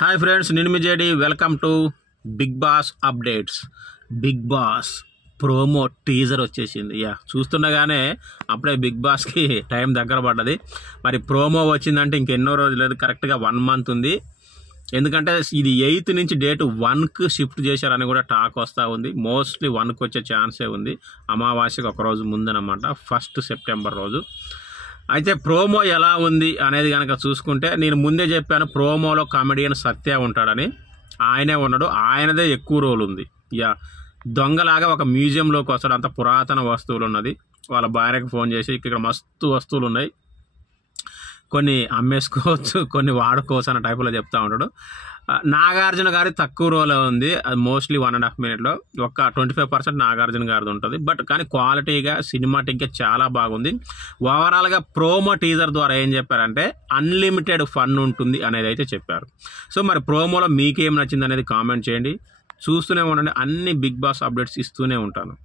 Hi friends, నేను మీ JD. Welcome to Bigg Boss updates. Bigg Boss promo teaser వచ్చేసింది. చూస్తుండగానే అప్పుడే బిగ్ బాస్కి టైం దగ్గర పడ్డది. మరి ప్రోమో వచ్చిందంటే ఇంకెన్నో రోజులు లేదు, కరెక్ట్గా 1 మంత్ ఉంది. ఎందుకంటే ఇది 8th నుంచి డేట్ 1కి షిఫ్ట్ చేశారని కూడా టాక్ వస్తూ ఉంది. మోస్ట్లీ 1కి వచ్చే ఛాన్సే ఉంది. అమావాస్యకి ఒకరోజు ముందనమాట, 1 సెప్టెంబర్ రోజు. అయితే ప్రోమో ఎలా ఉంది అనేది కనుక చూసుకుంటే, నేను ముందే చెప్పాను ప్రోమోలో కామెడియన్ సత్య ఉంటాడని. ఆయనే ఉన్నాడు, ఆయనదే ఎక్కువ రోల్ ఉంది. దొంగలాగా ఒక మ్యూజియంలోకి వస్తాడు. అంత పురాతన వస్తువులు ఉన్నది. వాళ్ళ భార్యకు ఫోన్ చేసి ఇక్కడ మస్తు వస్తువులు ఉన్నాయి, కొన్ని అమ్మేసుకోవచ్చు, కొన్ని వాడుకోవచ్చు అన్న టైపులో చెప్తా ఉంటాడు. నాగార్జున గారి తక్కువ రోల్ ఉంది, అది మోస్ట్లీ 1.5 minute ఒక 25% నాగార్జున గారిది ఉంటుంది. కానీ క్వాలిటీగా సినిమాటిక్గా చాలా బాగుంది. ఓవరాల్గా ప్రోమో టీజర్ ద్వారా ఏం చెప్పారంటే అన్లిమిటెడ్ ఫన్ ఉంటుంది అనేది అయితే చెప్పారు. సో మరి ప్రోమోలో మీకేం నచ్చింది అనేది కామెంట్ చేయండి. చూస్తూనే ఉండండి, అన్ని బిగ్ బాస్ అప్డేట్స్ ఇస్తూనే ఉంటాను.